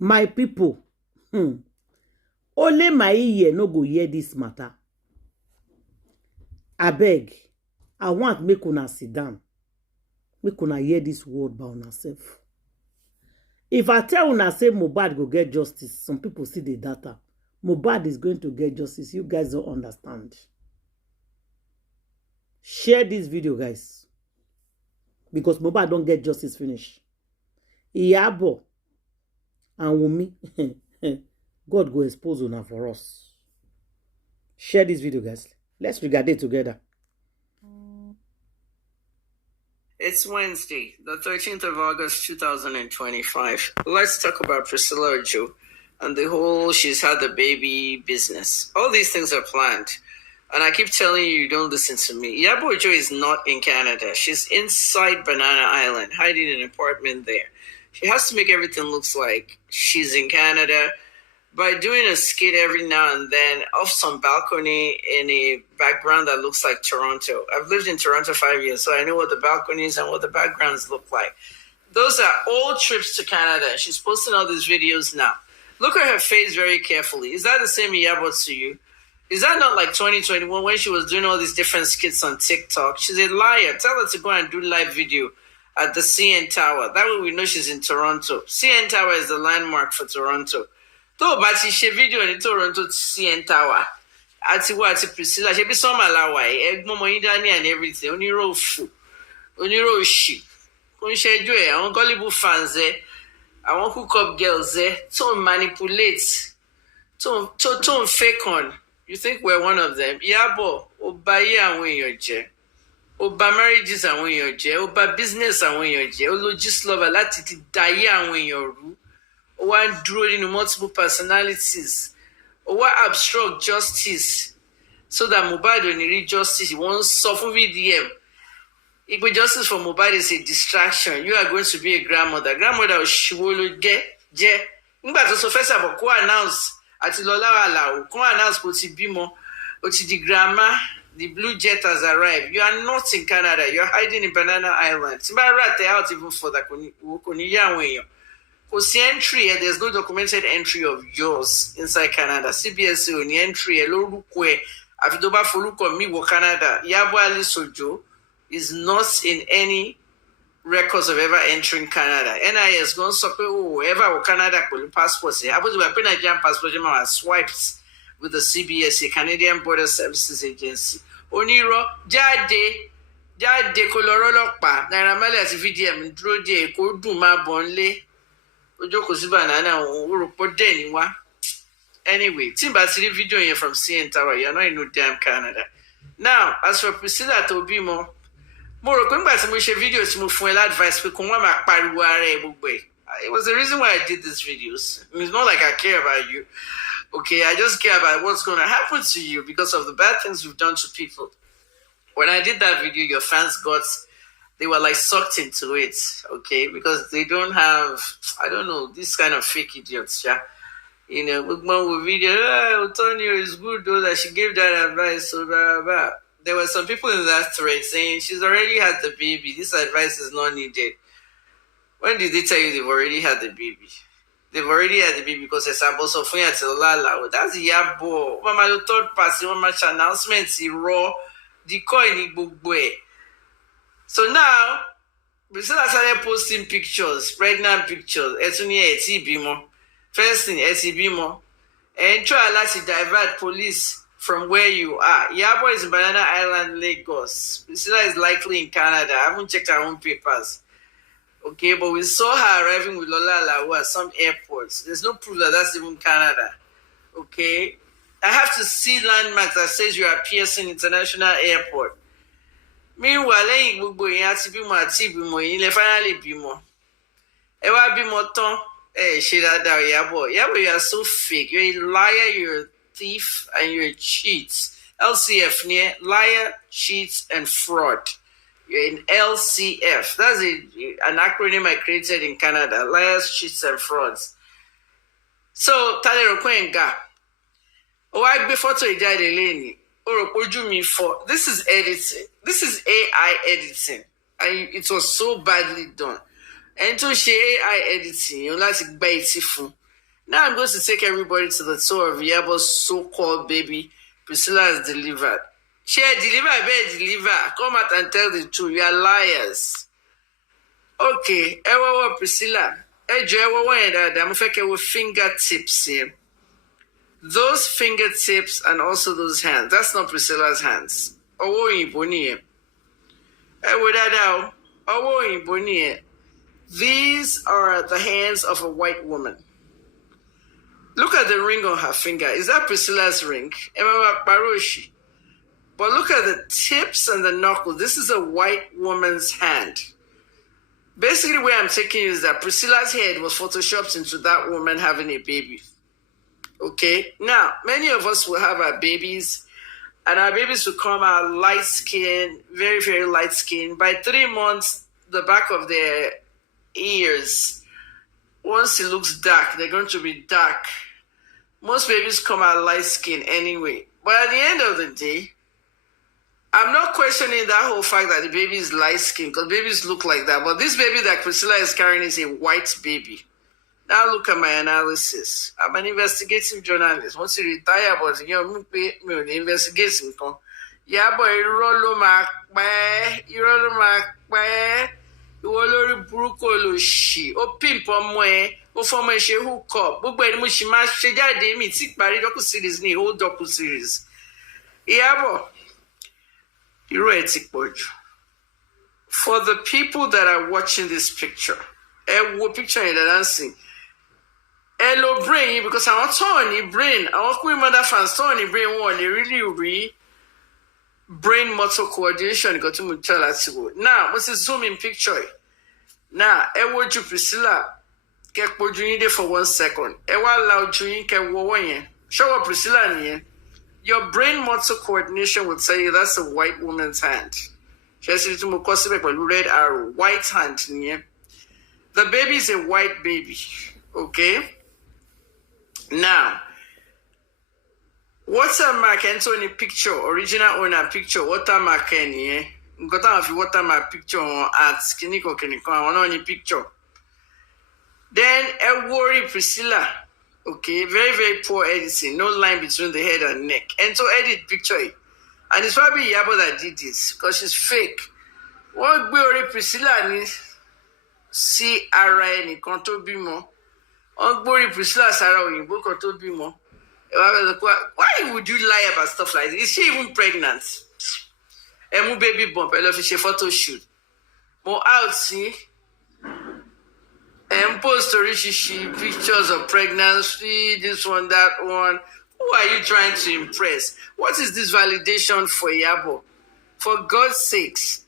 My people, only my ear no go hear this matter. Abeg, I want make una sit down. Make una hear this word by una self. If I tell una say Mohbad go get justice, some people see the data. Mohbad is going to get justice. You guys don't understand. Share this video, guys. Because Mohbad don't get justice finish. Iyabo and Wunmi, God go expose una for us. Share this video, guys. Let's regard it together. It's Wednesday, the 13th of August, 2025. Let's talk about Priscilla Ojo and the whole she's had the baby business. All these things are planned. And I keep telling you, you don't listen to me. Iyabo Ojo is not in Canada. She's inside Banana Island, hiding in an apartment there. She has to make everything look like she's in Canada by doing a skit every now and then off some balcony in a background that looks like Toronto. I've lived in Toronto 5 years, so I know what the balconies and what the backgrounds look like. Those are all trips to Canada. She's posting all these videos now. Look at her face very carefully. Is that the same Iyabo to you? Is that not like 2021 when she was doing all these different skits on TikTok? She's a liar. Tell her to go and do live video at the CN Tower. That way we know she's in Toronto. CN Tower is the landmark for Toronto. Tó bá ti ṣe video ní Toronto CN Tower. Àti wá àti Priscilla ṣe bí sọ́mà láwà ẹ̀ ẹgbọ́n ọmọ yín dání and everything. Onírò òfò, onírò òṣì. Kò ń ṣẹ́jú ẹ̀ àwọn gullible fans ẹ̀, àwọn hookup girls ẹ̀ tó ń manipulate, tó ń fake on. You think we're one of them? Iyabo, ó bà ayé àwọn èèyàn jẹ́. Ó bà marriages àwọn èèyàn jẹ́. Ó bà business àwọn èèyàn jẹ́. Ó lo gist lover láti ti da ayé àwọn èèyàn rú. Ó wá ń dúró nínú multiple personalities. Ó wá obstruct justice so that Mohbad ò ní rí justice. Wọ́n sọ fún VDM. Ìpè justice for Mohbad is a distraction. You are going to be a grandmother. Grandmother òṣìwò ló jẹ́. Nígbà tó sọ fẹ́ sàbọ̀ kó announce àti lọ́lá àlàó kó announce kó ti bímọ. Ó ti di grandma. The blue jet has arrived. You are not in Canada. You are hiding in Banana Island. Tí bá rat out even further kò ní yá àwọn èèyàn. Kò sí entry ẹ̀, there's no documented entry of yours inside Canada. CBS ò ní entry ẹ̀ lórúkọ ẹ̀ àfi tó bá forúkọ mi wọ Canada. Iyabo Ojo is not in any records of ever entering Canada. NIS gan sọ pé o ever wọ Canada pẹ̀lú passport ẹ̀. Àbójú wà pé Nigerian passport ẹ̀ máa wà swiped with the CBS, Canadian Border Services Agency. Onírọ́ jáde kó lọ rọ́lọ́pàá. Naira Marley àti VDM dúró díẹ̀ kó dùn má bọ̀ ńlé. Ojo kò sí banana òrùpọ̀ dẹ̀ ní wá. Anyway, tí n bá ti rí fídíò yẹn from CN Tower, you're not in no damn Canada. Now, as for Priscilla tó bímọ, mo rò pé nígbà tí mo ṣe fídíò tí mo fún ẹ l'advice pé kò wọ́n máa pariwo ara ẹ gbogbo ẹ̀. It was the reason why I did these videos. It's not like I care about you. Okay, I just care about what's going to happen to you because of the bad things you've done to people. When I did that video, your fans they were like sucked into it, okay? Because they don't have, I don't know, this kind of fake idiots, yeah? You know, with one video, Antonio is good though that she gave that advice, so blah, blah, blah. There were some people in that thread saying she's already had the baby. This advice is not needed. When did they tell you they've already had the baby? They've already had the baby because it's about so funny at Lala. That's Iyabo. Mama, the third party, mama, announcement, raw, the coin, boy. So now, Priscilla started posting pictures, pregnant pictures. First thing, Etibimo. And try to divert police from where you are. Iyabo is in Banana Island, Lagos. Priscilla is likely in Canada. I haven't checked her own papers. Okay, but we saw her arriving with Lola Alawa at some airports. There's no proof that that's even Canada. Okay? I have to see landmarks that says you are Pearson International Airport. Meanwhile, lẹ́yìn gbogbo yẹn àti bímọ àti ìbímọ yìí lẹ finally bímọ. Ẹ wá bímọ tán, ṣe dáadáa Iyabo. Iyabo, you are so fake. You're a liar, you're a thief, and you're a cheat. LCF near liar, cheat, and fraud. You're in LCF. That's an acronym I created in Canada. Liars, cheats, and frauds. So, Tale Rokwenga. Oh, I before to die the lane. This is editing. This is AI editing. And it was so badly done. And to share AI editing, you like to buy it. Now I'm going to take everybody to the tour of Iyabo's so-called baby Priscilla has delivered. She deliver. Come out and tell the truth. You are liars. Okay, Ewa Priscilla. I'm with fingertips here. Those fingertips and also those hands. That's not Priscilla's hands. These are the hands of a white woman. Look at the ring on her finger. Is that Priscilla's ring? But look at the tips and the knuckles. This is a white woman's hand. Basically, where I'm taking you is that Priscilla's head was photoshopped into that woman having a baby. Okay? Now, many of us will have our babies, and our babies will come out light skin, very, very light skin. By 3 months, the back of their ears, once it looks dark, they're going to be dark. Most babies come out light skin anyway. But at the end of the day, I'm not questioning that whole fact that the baby is light skin, because babies look like that. But this baby that Priscilla is carrying is a white baby. Now look at my analysis. I'm an investigative journalist. Once you retire, but you know, me investigation. Yeah, boy, you roll my olórí burúkú olóṣì ó pimp ọmọ ẹ ó fọmọ ẹ ṣe hook up gbogbo ẹni mo ṣì máa ṣe jáde mi tí parí docu series ní whole docu series. Iyabo, irú ẹ ti pọ̀ jù. For the people that are watching this picture, ẹ wo picture yẹn dáadáa sí ẹ lo brain yìí, because àwọn tọ́ọ̀ ní brain, àwọn Queen Mother fans tọ́ọ̀ ní brain wọn lè really rí brain motor coordination nǹkan tí mo tell láti wò. Now mo ti zoom in picture. Now ẹ wojú Priscilla kẹ pojú yín dé for 1 second. Ẹ wá la ojú yín kẹ wo ọwọ́ yẹn. Ṣọwọ́ Priscilla nìyẹn. Your brain motor coordination will tell you that's a white woman's hand. Ṣé ẹ sì tí mo kọ síbẹ̀ pẹ̀lú red arrow, white hand nìyẹn. The baby is a white baby. Okay? Now, watermark Anthony picture, original owner picture, watermark any. Got off watermark picture on at Kiniko on any picture. Then a worry Priscilla. Okay, very, very poor editing, no line between the head and neck. And so edit picture. And it's probably Iyabo that did this because she's fake. What worry Priscilla needs see any conto bimo. What worry Priscilla Sarah Oyinbo conto bimo. Why would you lie about stuff like this? Is she even pregnant? Emu baby bump, I love she photo shoot. More out, see? And post she pictures of pregnancy, this one, that one. Who are you trying to impress? What is this validation for Iyabo? For God's sakes.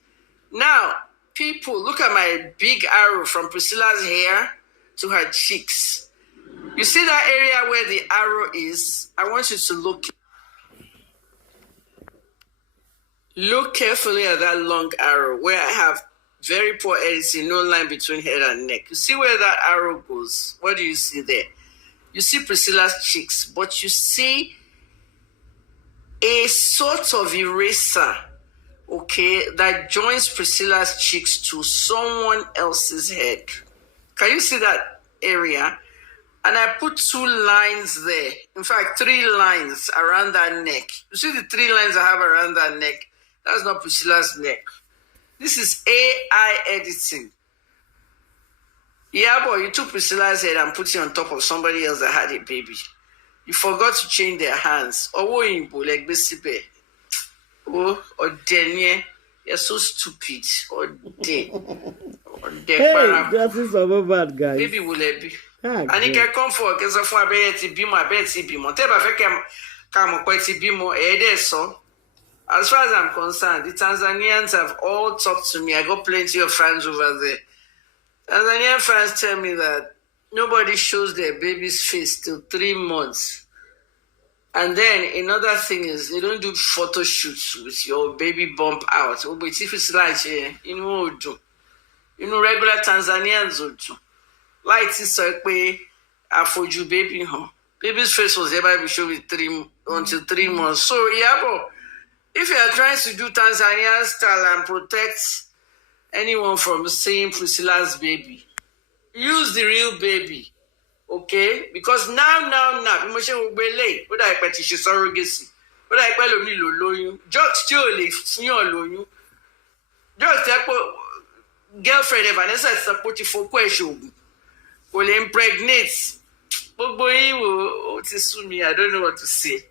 Now, people, look at my big arrow from Priscilla's hair to her cheeks. You see that area where the arrow is? I want you to look carefully at that long arrow where I have very poor editing, no line between head and neck. You see where that arrow goes? What do you see there? You see Priscilla's cheeks, but you see a sort of eraser, okay, that joins Priscilla's cheeks to someone else's head. Can you see that area? And I put 2 lines there. In fact, 3 lines around that neck. You see the 3 lines I have around that neck? That's not Priscilla's neck. This is AI editing. Yeah, boy, you took Priscilla's head and put it on top of somebody else that had a baby. You forgot to change their hands. Like Besibe. Oh, or Denye. You're so stupid. Or De. Hey, that is so bad, guys. Baby will be. And he can come for because of my bed to be my bed to be more. Tell me, come quite to be more. So, as far as I'm concerned, the Tanzanians have all talked to me. I got plenty of friends over there. Tanzanian friends tell me that nobody shows their baby's face till 3 months. And then another thing is they don't do photo shoots with your baby bump out. Oh, but if it's like you know, regular Tanzanians would do. Like this way, Afoju baby, baby's face was ever be shown with 3 months. So, Iyabo, if you are trying to do Tanzanian style and protect anyone from seeing Priscilla's baby, use the real baby. Okay? Because now, bí mo ṣe ń gbé lé, ó dà pé ti ṣe surrogacy. Ó dà pé lómi lò lóyún. Jokes tí ò lè fúnyàn lóyún. Jokes tẹ́ pé girlfriend ẹ̀ Vanessa sọ pé ó ti fokú ẹ̀ ṣoògùn. Kò lè impregnate. Gbogbo yín wò ó ti sú mi, I don't know what to say.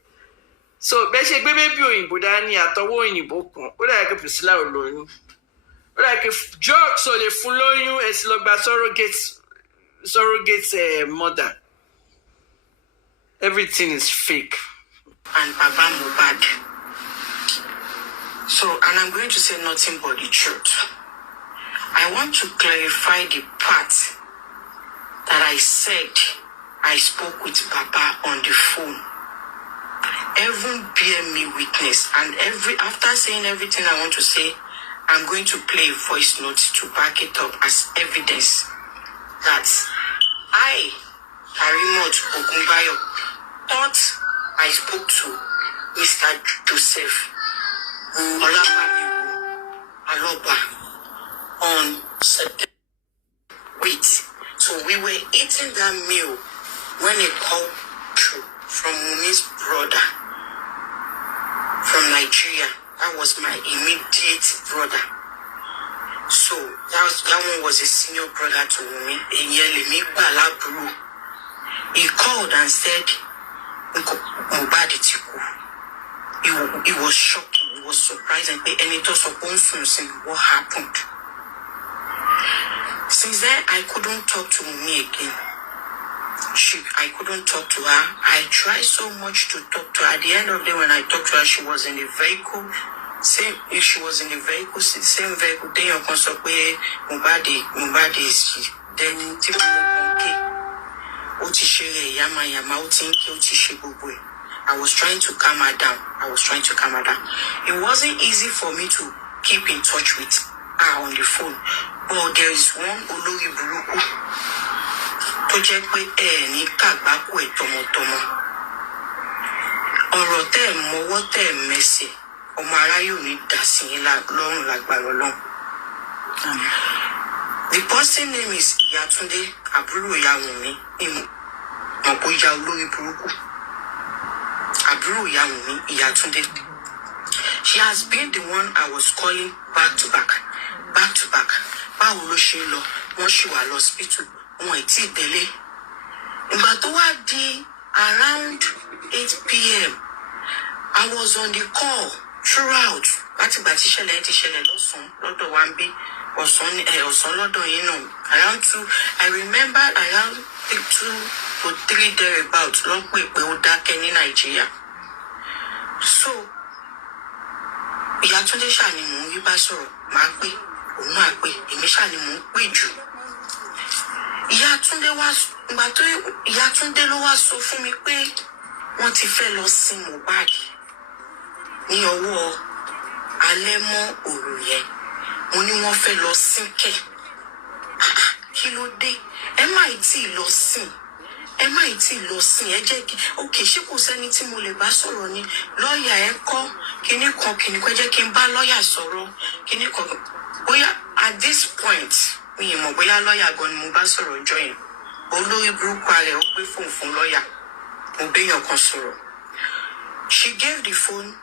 So bẹ́ẹ̀ ṣe gbé bébí òyìnbó dání àtọwọ́ òyìnbó kan, ó dà pé Priscilla ò lóyún. Ó dà pé Jokes ò lè fún lóyún, ẹ̀ sì lọ gba surrogate mother. Everything is fake. And Baba Mohbad. So, and I'm going to say nothing but the truth. I want to clarify the part that I said I spoke with Papa on the phone. Heaven bear me witness. And after saying everything I want to say, I'm going to play a voice note to back it up as evidence that I, Harimot Ogunbayo, thought I spoke to Mr. Joseph Olabamiwo Aloba on September. Wait, so we were eating that meal when a call through from Mumi's brother from Nigeria. That was my immediate brother. So that one was a senior brother to me. He called and said, Mohbad Etiko. He was shocked. He was surprised and it was what happened. Since then, I couldn't talk to me again. I couldn't talk to her. I tried so much to talk to her. At the end of the day, when I talked to her, she was in the vehicle. Same vehicle. Then you can say, Mohbad is then I was trying to calm her down. It wasn't easy for me to keep in touch with her on the phone. But there is one Olori Buruku tó jẹ́ pé ní kàgbákò ẹ̀ tọmọtọmọ. Ọ̀rọ̀ tẹ́ ẹ̀ mọ́wọ́ tẹ́ ẹ̀ mẹ́sẹ̀, ọmọ aráyé ò ní dá sí yín lọ́rùn lágbára Ọlọ́run. The person name is Iyatunde, àbúrò ìyá Wùnmí, mọ̀ bóyá Olórí Burúkú. Àbúrò ìyá Wùnmí, Iyatunde. She has been the one I was calling back to back. Báwo ló ṣe lọ, wọ́n ṣì wà lọ́sípítù, wọn ì tí délé. Ìgbà tó wá di around 8 p.m. I was on the call throughout. Láti ìgbà tí ìṣẹ̀lẹ̀ ti ṣẹlẹ̀ lọ́sàn-án lọ́dọ̀ wa ń bí, ọ̀sán lọ́dọ̀ yín náà. Around 2, I remember around 2 to 3 thereabouts ló ń pè ó dákẹ́ ní Nàìjíríà. So, Ìyátúndé ṣáà ni mò ń rí bá sọ̀rọ̀, màá pè, òun náà pè, èmi ṣáà ni mò ń pè jù. Ìyátúndé ló wá sọ fún mi pé wọ́n ti fẹ́ lọ sin Mohbad ní ọwọ́ alẹ́ mọ́ òru yẹn. Mo ní wọ́n fẹ́ lọ sin kẹ̀. Kí ló dé? Ẹ má tí ì lọ sin. Ẹ jẹ́ kí okay, ṣé kò sẹ́ni tí mo lè bá sọ̀rọ̀ ni? Lọ́ọ̀yà ẹ kọ́ kíní kan jẹ́ kí n bá lọ́ọ̀yà sọ̀rọ̀ kíní kan. Bóyá at this point mi ì mọ̀ bóyá lọ́ọ̀yà gan ni mo bá sọ̀rọ̀ ọjọ́ yẹn. Olórí burúkú alẹ̀ ó pé fún lọ́ọ̀yà. Mo béèyàn kan sọ̀rọ̀. She gave the phone.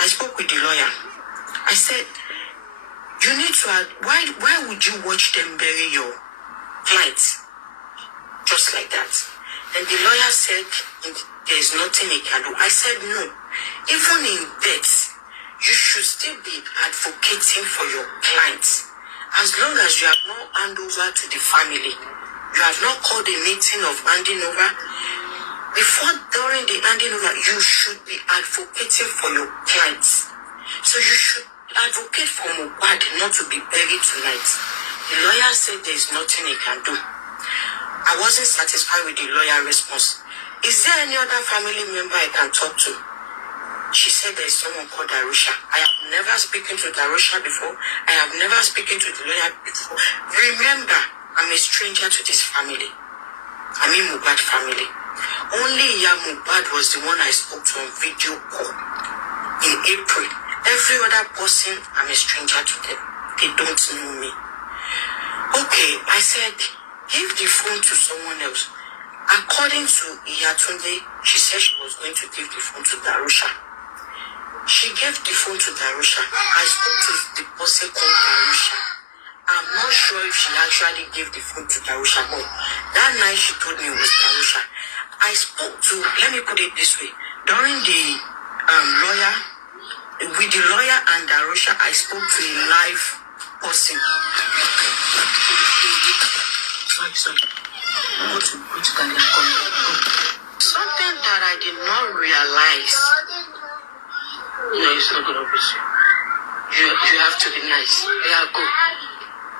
I spoke with the lawyer. I said, you need to why would you watch them bury your client? Just like that. And the lawyer said, there is nothing he can do. I said, no. Even in death, you should still be advocating for your clients. As long as you have not handed over to the family, you have not called a meeting of handing over. During the handing over, you should be advocating for your clients. So you should advocate for Mohbad not to be buried tonight. The lawyer said there is nothing he can do. I wasn't satisfied with the lawyer response. Is there any other family member I can talk to? She said there is someone called Darusha. I have never spoken to Darusha before. I have never spoken to the lawyer before. Remember, I'm a stranger to this family. I mean Mohbad family. Only Mohbad was the one I spoke to on video call in April. Every other person, I'm a stranger to them. They don't know me. Okay, I said, give the phone to someone else. According to Iyatunde, she said she was going to give the phone to Darusha. She gave the phone to Darusha. I spoke to the person called Darusha. I'm not sure if she actually gave the phone to Darusha, but that night she told me it was Darusha. I spoke to, let me put it this way, during the lawyer, with the lawyer and Darusha, I spoke to a live person. Sorry. Something that I did not realize. No, it's not gonna be so. You have to be nice. Yeah, go.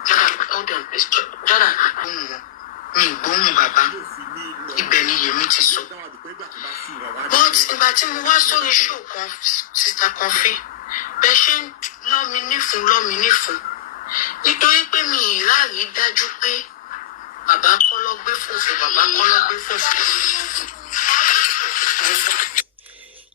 Jordan, hold on, please. Jordan, Baba. Ibeni Yemiti so. But ìgbà tí mo wá sórí show kan, Sister Confy, bẹ́ẹ̀ ṣe ń lọ́ mi nífun. Nítorí pé mi ìrárí dájú pé bàbá kọ́ ló gbé fòfò.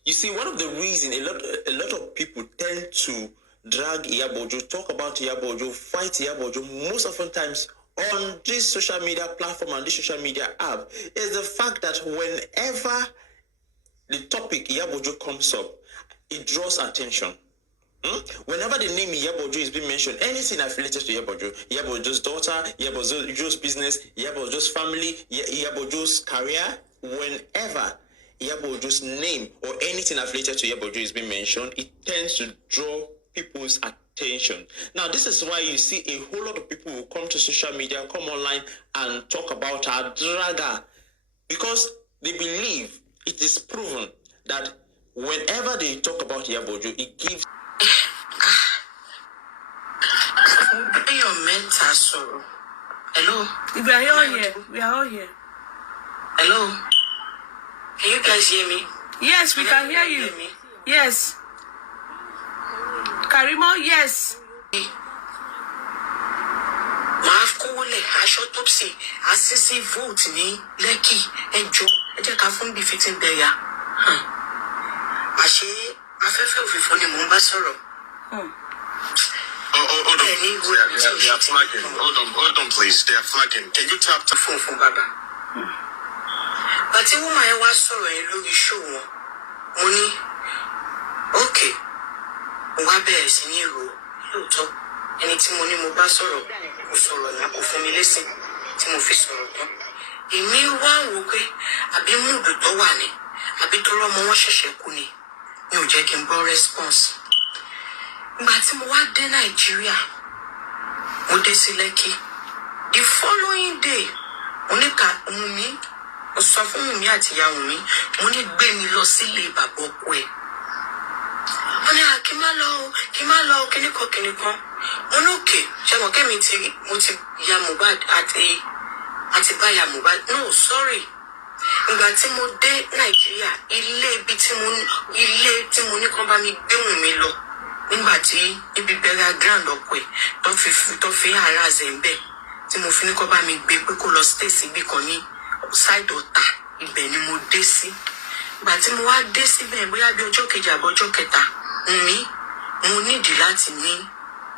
You see, one of the reasons a lot of people tend to drag Iyabo Ojo, talk about Iyabo Ojo, fight Iyabo Ojo, most often times on this social media platform and this social media app, is the fact that whenever the topic Iyabo Ojo comes up, it draws attention. Whenever the name Iyabo Ojo is being mentioned, anything affiliated to Iyabo Ojo, Iyabo Ojo's daughter, Iyabo Ojo's business, Iyabo Ojo's family, Iyabo Ojo's career, whenever Iyabo Ojo's name or anything affiliated to Iyabo Ojo is being mentioned, it tends to draw people's attention. Now, this is why you see a whole lot of people who come to social media, come online and talk about her, drag her, because they believe it is proven that whenever they talk about Iyabo Ojo, it gives. Hello? We are all here. We are all here. Hello? Can you guys hear me? Yes, we can hear you. Yes. Karimo, yes. Maaf kowole aṣọ topsy assisi vote ní Lekki ẹjọ́ ẹ jẹ́ ká fún befitting beya. Àṣé afẹ́fẹ́ òfìfo ni mò ń bá sọ̀rọ̀. Hold on. They are flagging. Hold on, please. They are flagging. Can you tap the phone for Baba? But the woman I was sorry, look, show money. Okay. Wabe is in you. Look, anything money Moba sorrow. Sorrow, na for me listen. Timothy sorrow. In me one okay. I be moved to one. I be told more shekuni. You taking ball response. But what day Nigeria? Modesi Lekki. The following day, Onika Umi, Osofu Umi ati ya Umi, Moni gbé mi lọ sílé bàbá ọkọ ẹ̀. Oni akimalo, kiniko. Onoke, ṣé mo ke mo ti ya Mohbad àti bá ya Mohbad. No, sorry. Ìgbà tí mo dé Nigeria, ilé tí mo ní kan bá mi gbé Wunmi lọ. Nígbà tí ibi bẹ̀rẹ̀ grand ọkọ ẹ̀ tó fi ara zembe tí mo fi ní kó bá mi gbé pé kó lọ stay sí ibi kan ní side ọ̀tà ibẹ̀ ni mo dé sí. Ìgbà tí mo wá dé síbẹ̀ bóyá bí ọjọ́ kejì àbọ̀ ọjọ́ kẹta mo nídìí láti ní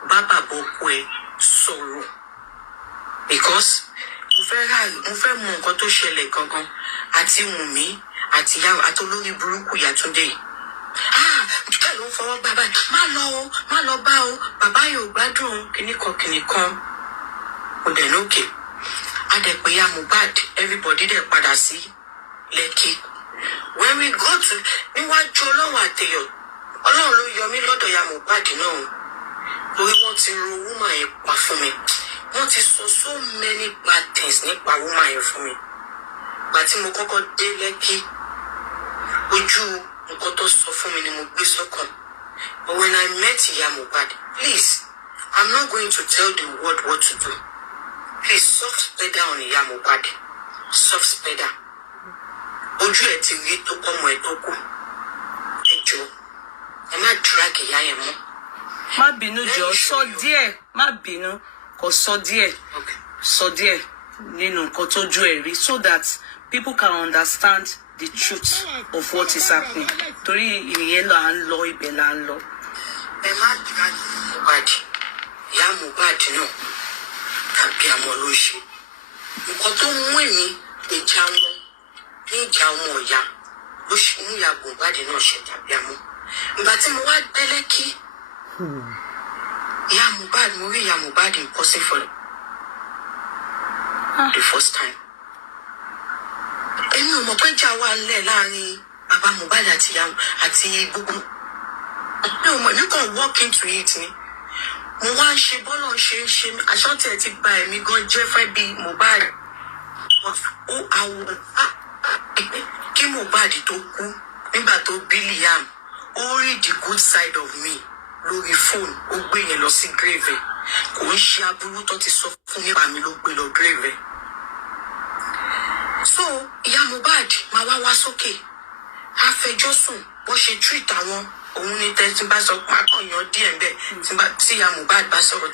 bá bàbá ọkọ ẹ̀ sọ̀rọ̀ because mo fẹ́ mọ nǹkan tó ṣẹlẹ̀ gangan àti Wunmi àti ìyá àtolórí burúkú Ìyàtúndé yìí. Bẹ́ẹ̀ ló ń fọwọ́ gbá báyìí. Má lọ bá o. Bàbá yóò gbádùn kìnìkan. Mo dẹ̀ lókè. A dẹ̀ pé ya Mohbad, everybody dẹ̀ padà sí Lekki. When we go to níwájú Ọlọ́run àtẹ̀yọ̀, Ọlọ́run ló yọ mí lọ́dọ̀ ya Mohbad náà. Torí wọ́n ti ro woman yẹn pa fún mi. Wọ́n ti sọ so many bad things nípa woman yẹn fún mi. Ìgbà tí mo kọ́kọ́ dé Lekki, ojú nǹkan tó sọ fún mi ni mo gbé sọ́kàn. But when I met Iya Mohbad, please, I'm not going to tell the world what to do. Please, soft pedal on Iya Mohbad. Soft pedal. Ojú ẹ̀ ti rí tó kọ́mọ ẹ̀ tó kú. Ẹ jọ̀ọ́, ẹ má drag ìyá yẹn mọ́. Má bínú jọ̀ọ́, sọ díẹ̀. Má bínú, kò sọ díẹ̀. Okay. Sọ díẹ̀ nínú nǹkan tójú ẹ̀ rí so that people can understand the truth of what is happening. Torí ìyẹn là ń lọ, ibẹ̀ là ń lọ. Ẹ má drag Mohbad. Ìyá Mohbad náà tàbí àmọ́ ló ṣe. Nǹkan tó mú èmi ìjà wọn ìjà ọmọ ìyá ló ṣe mú ìyá Mohbad náà ṣe tàbí àmọ́ ìgbà tí mo wá dé Lẹ́kì ìyá Mohbad mo rí ìyá Mohbad in person for the first time. Èmi ò mọ̀ pé ìjà wà lẹ̀ láàrin bàbá Mohbad àti gbogbo mi ò mọ̀ èmi kàn walk into it ni mo wá ń ṣe bọ́lọ̀ ṣe àṣọ́tì ẹ̀ ti gba ẹ̀mí gan jẹ́ fẹ́ bí Mohbad ó àwọn kí Mohbad tó kú nígbà tó bí Liam ó rí the good side of me lórí fóònù ó gbé yẹn lọ sí grave ẹ̀ kò ń ṣe aburú tó ti sọ fún nípa mi ló gbé lọ grave ẹ̀. So ìyá Mohbad máa wá sókè àfẹjọ́sùn bó ṣe treat àwọn òun ní tẹ́tí bá sọ pé akọ̀yàn díẹ̀ ń bẹ̀ tí ìyá Mohbad bá sọ̀rọ̀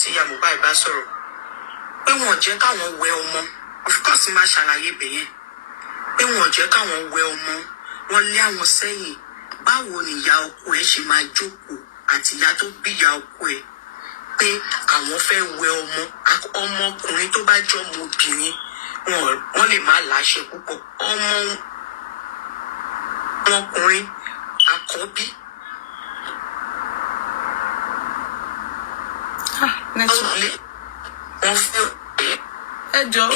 pé wọ́n jẹ́ káwọn wẹ ọmọ of course máa ṣàlàyé bẹ̀yẹn pé wọ́n jẹ́ káwọn wẹ ọmọ wọ́n lé àwọn sẹ́yìn báwo ni ìyá ọkọ ẹ̀ ṣe máa jókòó àti ìyá tó bí ìyá ọkọ ẹ̀ pé àwọn fẹ́ wẹ ọmọkùnrin tó bá jọ ọmọbìnrin wọ́n lè má láṣẹ púpọ̀ ọmọkùnrin àkọ́bí.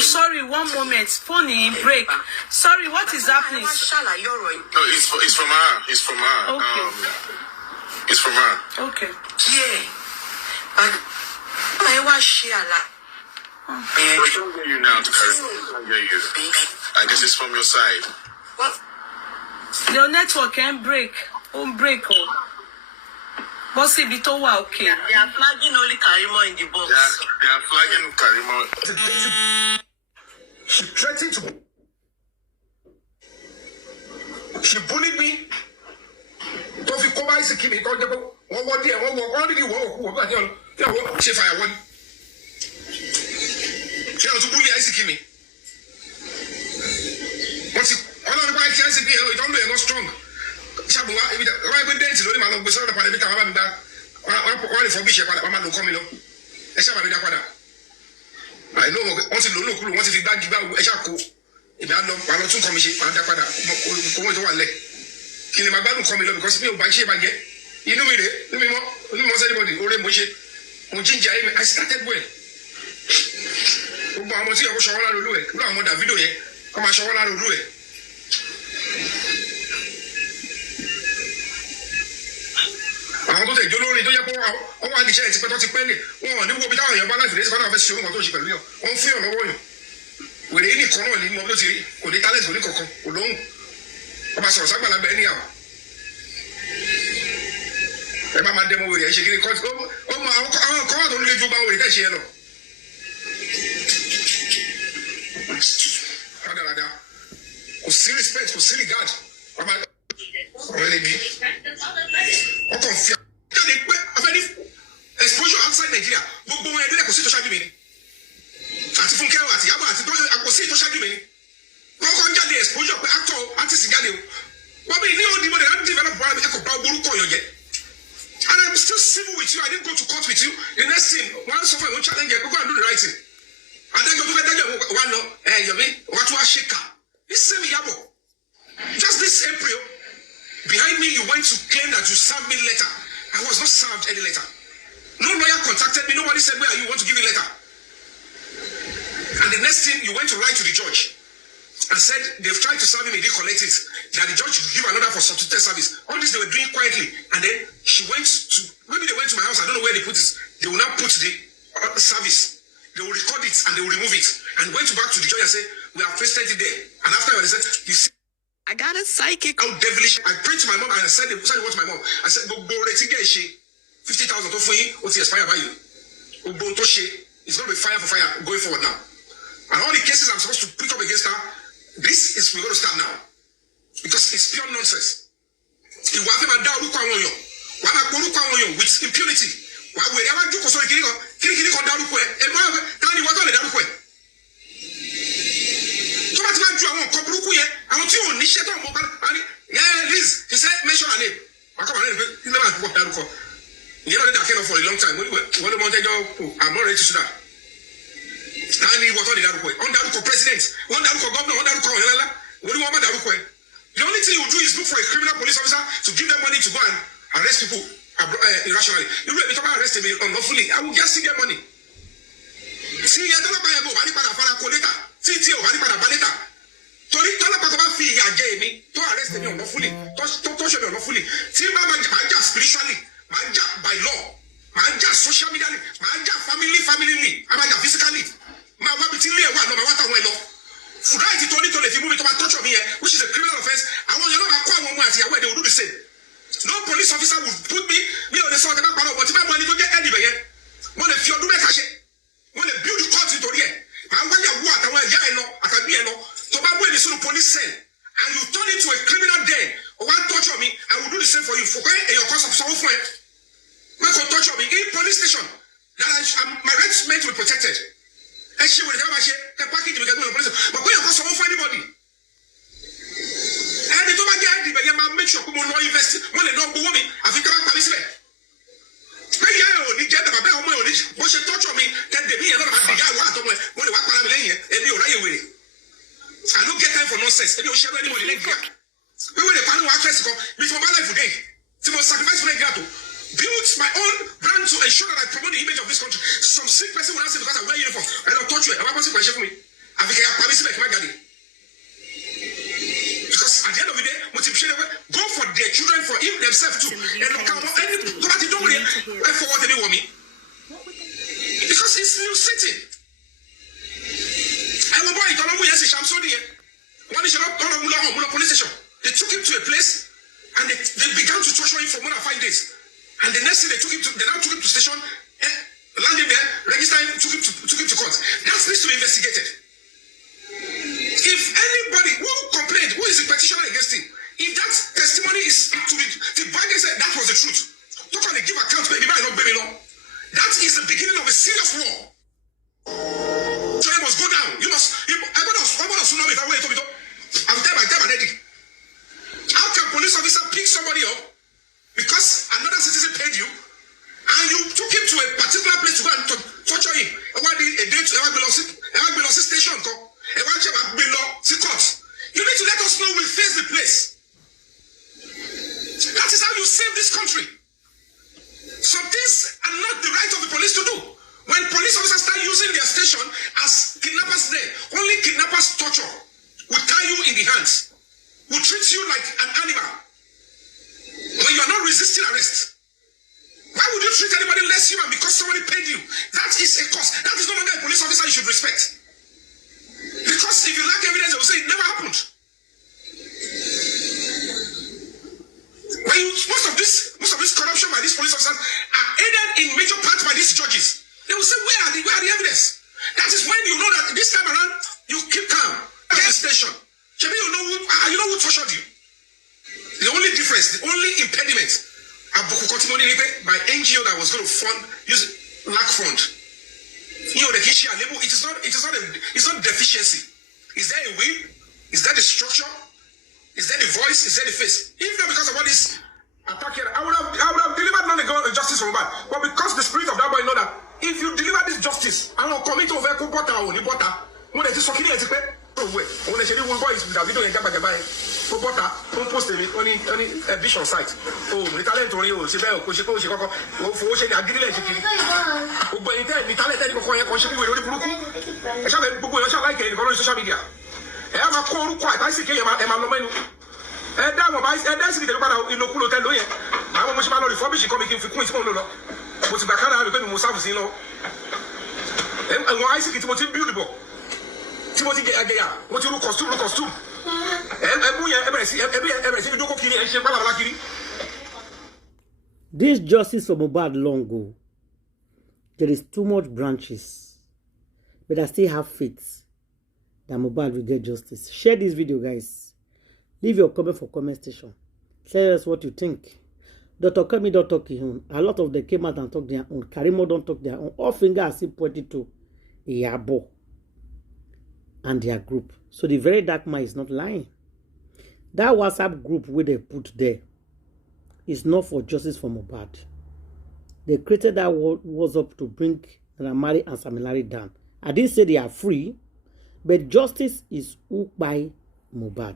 Sorry, one moment. Phone in break. Sorry, what is happening? No, it's from her. It's from her. Okay. It's from her. Okay. Yeah. I was Shiala. I can't hear you now, Carrie. I can't hear you. I guess it's from your side. What? Your network can break. Break. What's it? Okay. They are flagging only Karimo in the box. They are flagging Karimo. She threatened to. She bullied me. Don't you come by to keep me? Don't you? What day? What did you want? She fire one. She has to bully me. What's it? All of the white guys in here, don't know, not strong. Shabu, why we dance? Only my long beside the pandemic. I'm back. One for Bishop, I'm not coming up. I shall be that. I know once you look, once you back, give out a shackle. If I know, I'm not too commission, I'm that. Going to one leg. Killing my bad coming up because me by shape I get. You know me, let me more anybody, or Moshe, Mojinja, I started well. I'm going to show you how to do it. I'm going to davido here. I'm going to show you how to do it. Àwọn tó tẹ̀ jó lórí tó yẹ kó ọwọ́ àdìsẹ́ ẹ̀ ti pẹ́ tó ti pẹ́ lè wọ́n ní wo bí táwọn èèyàn bá láti lè ṣe kọ́nà fẹ́ ṣe ohun tó ṣe pẹ̀lú yàn wọ́n fún yàn lọ́wọ́ yàn wèrè yìí nìkan náà ní mọ́ tó ti rí kò ní talent kò ní kankan kò lóhùn ọba sọ̀rọ̀ ságbàlagbà ẹni àwọn ẹ bá máa dẹ́mọ wèrè ẹ̀ ṣe kiri kọ́ ọmọ àwọn kan wà tó lè ju bá wèrè tẹ̀ ṣe yẹn lọ. Rádaràdà kò sí respect kò sí regard ọ̀rẹ́ lè bí ọkọ̀ fi jáde pé afẹ́ni exposure outside Nigeria gbogbo wọn ẹgbẹ́ kò sí tó ṣáájú mi ni àti fún kẹwàá àti Iyabo àti kò sí tó ṣáájú mi ni wọn kọ́ jáde exposure pé actor artist jáde o wọ́n bí ní òdìbò dẹ̀ láti develop wàhálà ẹ̀kọ́ bá orúkọ ọ̀yàn jẹ́ and I'm still civil with you I didn't go to court with you the next thing one suffer one challenge ẹ̀ go and do the right thing adájọ́ tó fẹ́ dájọ́ wa lọ Yomi wà tó wá ṣèkà this same Iyabo just this April. Behind me, you went to claim that you served me letter. I was not served any letter. No lawyer contacted me. Nobody said, where are you? Want to give me letter? And the next thing, you went to write to the judge and said, they've tried to serve him, he didn't collect it. That the judge should give another for substituted service. All this they were doing quietly. And then she went to, maybe they went to my house. I don't know where they put it. They will now put the service. They will record it and they will remove it. And went back to the judge and said, we have pasted it there. And after they said, you see, I got a psychic. How devilish. I prayed to my mom and I said, what to my mom? I said, go rating get she 50,000 to free. What's the expire by you? It's going to be fire for fire going forward now. And all the cases I'm supposed to pick up against her, this is we're going to start now. Because it's pure nonsense. With impunity. Wherever you go, sorry, Liz, he said, mention her name. He never spoke that. You know that came for a long time. I'm not ready to do that. And he was on the Daruko. On Daruko president. On Daruko governor. On Daruko. What do you want Daruko? to go and arrest people irrationally. You know, if I arrest me unlawfully, I will just get money. See, you don't buy a go, I para para coleta. See, you are para baleta. Tori, don't talk about fee. I gave me to arrest me unlawfully. Touch me unlawfully. See, manja spiritually, manja by law, manja social media, manja family, manja physically. My wife is in there. No matter when law. Right, it only told if you move it to my touch of me, which is a criminal offense. I want you to know where they will do the same. No police officer will put me on the sort of a panel, but if I'm going to get anywhere, when if you do that, when they build the court into the air, I want you what I want I can be a law. So I'm going to police cell, and you turn it to a criminal den, or one touch of me, I will do the same for you. For your cause of some friend, when you touch of me in police station, that my rights meant to be protected. And she will never share the package we can go to police. But when you go for anybody, and the don't get the make sure people not invest when they don't go me. I think about police. Maybe I only get the baby on my own. But she touch on me, then they be another man. When they walk around me, and you right away. I don't get time for nonsense. And you share anybody like that. We will the panel actress before my life today. So we sacrifice for that. Build my own brand to ensure that I promote the image of this country. Some sick person will answer because I wear uniform. I don't touch you. I want to question for me. I think I have permission like my daddy. Because at the end of the day, motivation go for their children, for him themselves too. And look how nobody don't really for what they want me. Because it's new city. I will buy it. I'm going to say I'm sorry. One is not police station. They took him to a place and they began to torture him for more than 5 days. And the next thing they now took him to station, landed there, registered him, took him to court. That needs to be investigated. If anybody who complained, who is the petitioner against him, if that testimony is to be, the Bible said that was the truth. Don't want to give account, baby, baby, no. That is the beginning of a serious war. So you must go down. I'm going to tsunami if I wait to be done. I'm there, I'm ready. How can police officer pick somebody up because another citizen paid you, and you took him to a particular place to go and torture him? A day to station, you need to let us know we face the place. That is how you save this country. Some things are not the right of the police to do. When police officers start using their station as kidnappers there, only kidnappers torture, will tie you in the hands, will treat you like an animal. When you are not resisting arrest, why would you treat anybody less human because somebody paid you? That is a cost. That is no longer a police officer you should respect. Because if you lack evidence, they will say it never happened. Most of this corruption by these police officers are aided in major part by these judges. They will say, where are the evidence? That is when you know that this time around you keep calm. Get the station. You know who tortured you. The only difference, the only impediment, by NGO that was going to use lack fund. It's not deficiency. Is there a will? Is that the structure? Is that the voice? Is that the face? If not because of what is attack here, I would have delivered not justice from that. But because the spirit of that boy know that if you deliver this justice, I will commit over Kubota or Libota. When they just talking about it, when they say one boy is Davido and Gabagabay, Kubota, don't post it only a vision site. Oh, the talent on you, Sibel, Kushiko, Chicago, for Ocean, I didn't let you. But the talent that you can ship with Ruku, I shall like it on social media. I have a call quite, I see Emma. And that was that's the about in Lokulo Teloye. I want much about the formation coming in for Queen's Mono. What's the Bacana becoming Musavs, you know? And why is it beautiful? Timothy Gaya, what you look costume. This justice for Mohbad long ago. There is too much branches. But I still have faith that Mohbad will get justice. Share this video, guys. Leave your comment for comment station. Tell us what you think. Dr Kemi don't talk his own. A lot of them came out and talk their own. Karimo don't talk their own. All fingers are still pointed to Iyabo and their group. So the very dark man is not lying. That WhatsApp group where they put there is not for justice for Mohbad. They created that WhatsApp to bring marryied and Samilari down. I didn't say they are free, but justice is hooked by Mohbad.